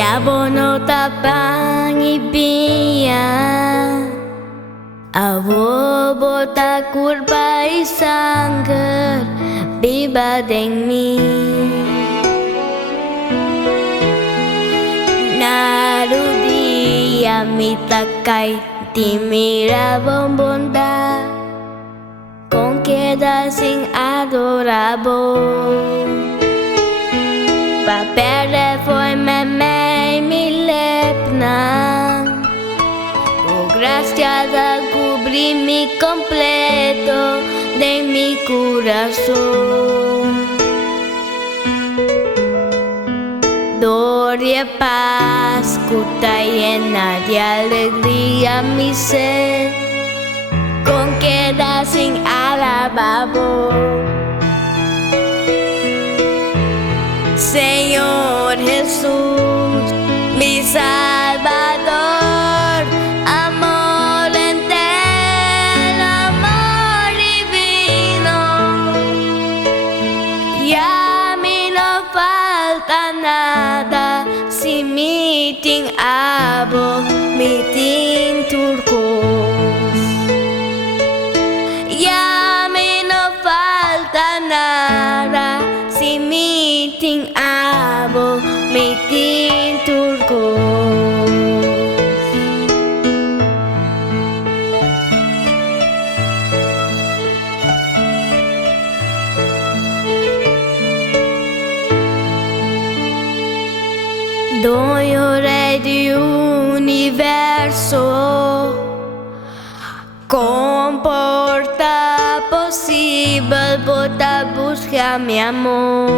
Yabono tapang ibiyan Awo bota kurba isangger bibadeng mi Narudi amitakai timira bombonda Con queda sin adorable Papere foi memei mi lepna Por gracia de cubrir-me completo de mi corazón Dor y paz, curta llena de alegría mi ser Con queda sin alababo Señor Jesús, mi Salvador, amor entero, amor divino. Ya a mí no falta nada si mi ting abo, mi ting turcos. Ya a mí no falta nada si mi ting abo, mi ting turcos. Doy rey de universo comporta posible bota buscar mi amor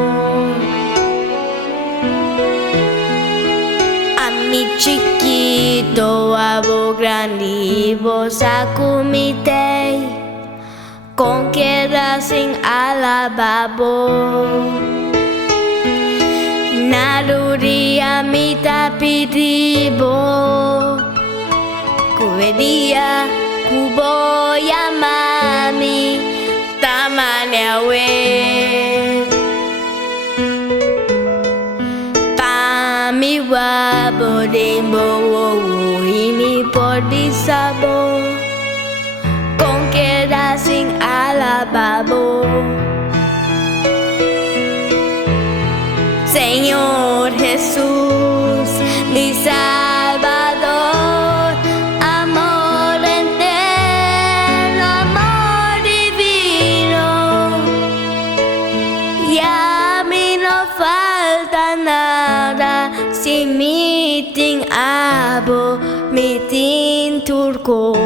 A mi chiquito abo grande vos acomitei Con queda sin alababo Naruria mi tapiribo Kuvedia kubo yamami Tamanewe Tami wabo dembo Ini podisabo Con queda sin alababo Señor Jesús, mi Salvador, amor entero, amor divino. Ya a mí no falta nada si mi ting abo, mi ting turcos.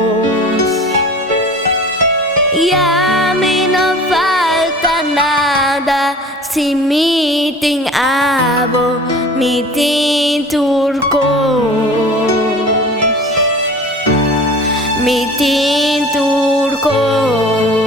Ya a mí no falta nada si mi ting abo, mi ting turcos Mi ting turcos